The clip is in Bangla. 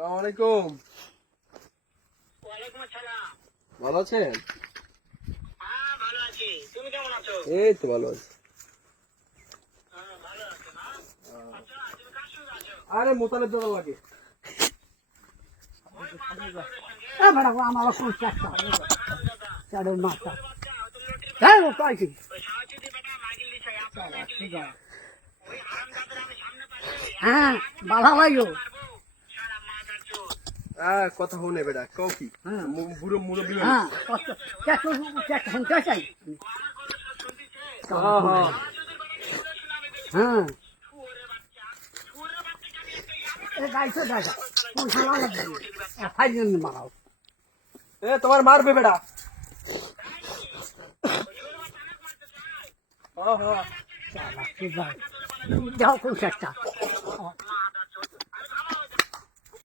আসসালামু আলাইকুম। ওয়ালাইকুম আসসালাম। ভালো আছেন? হ্যাঁ ভালো আছি, তুমি কেমন আছো? এই তো ভালো আছি। হ্যাঁ ভালো আছো না? আচ্ছা তুমি কার সঙ্গে আছো? আরে মোতালেব দাদা লাগে। ওই মাথা চোরের সঙ্গে? আমার কোন চেষ্টা দাদা চারের মাথা বাচ্চা ও তো লটির হ্যাঁ বাচ্চা। ও পাইছি ওই সাহায্যদি বেটা মাগিল দিছে, আপনার মাগিল দিছে। ওই হারামজাদার আমি সামনে পাইলে হ্যাঁ বাধা লাইও মারবো। সারা মাথার চোর। কথা শুনে বেটা কও কি? হ্যাঁ। বুড়ো মুরব্বী হ্যাঁ চেষ্টা শুনতে চাই ও আমার কথা সব শুনতেছে। হ্যাঁ সাহায্যদির বেটা শুনে শুনে আমি দেখি। হ্যাঁ শুয়োরের বাচ্চা, শুয়োরের বাচ্চাকে আমি একটা এ গাইছে দেখা কোন শালা লাগবে ফাইজন মারাও এ তোমার মারবে বেটা। হ্যাঁ চালা কি যায় যাও কোন চেষ্টা